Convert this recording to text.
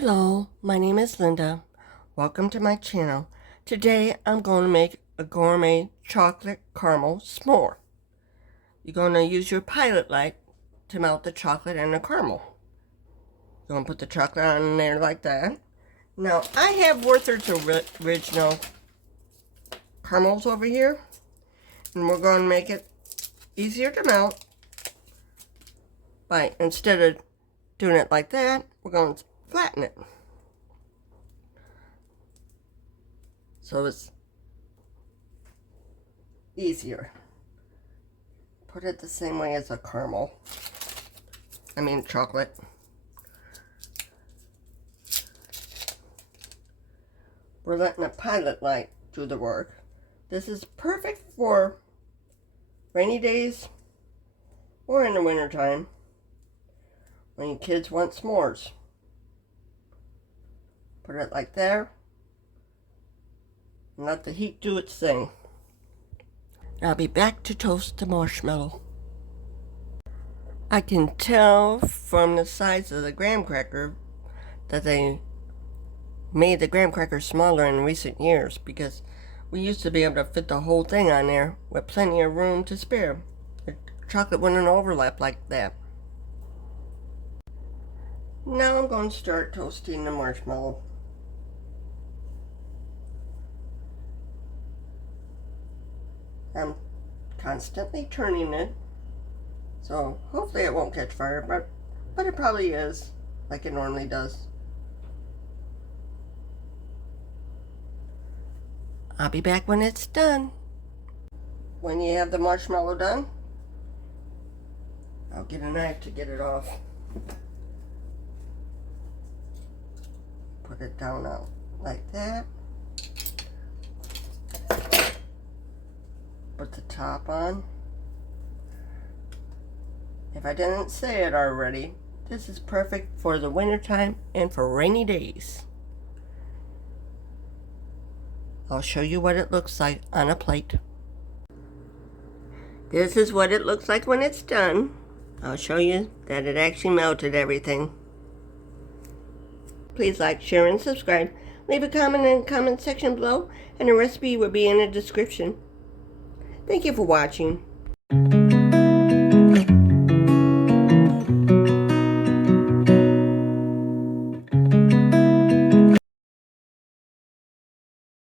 Hello, my name is Linda. Welcome to my channel. Today I'm going to make a gourmet chocolate caramel s'more. You're going to use your pilot light to melt the chocolate and the caramel. You're going to put the chocolate on there like that. Now I have Werther's original caramels over here, and we're going to make it easier to melt by, instead of doing it like that, we're going to flatten it so it's easier. Put it the same way as a caramel. Chocolate. We're letting a pilot light do the work. This is perfect for rainy days or in the wintertime when your kids want s'mores. Put it like there and let the heat do its thing. I'll be back to toast the marshmallow. I can tell from the size of the graham cracker that they made the graham cracker smaller in recent years, because we used to be able to fit the whole thing on there with plenty of room to spare. The chocolate wouldn't overlap like that. Now I'm going to start toasting the marshmallow. I'm constantly turning it, so hopefully it won't catch fire, but it probably is, like it normally does. I'll be back when it's done. When you have the marshmallow done, I'll get a knife to get it off. Put it down out like that. Put the top on. If I didn't say it already, this is perfect for the wintertime and for rainy days. I'll show you what it looks like on a plate. This is what it looks like when it's done. I'll show you that it actually melted everything. Please like, share, and subscribe. Leave a comment in the comment section below, and the recipe will be in the description. Thank you for watching.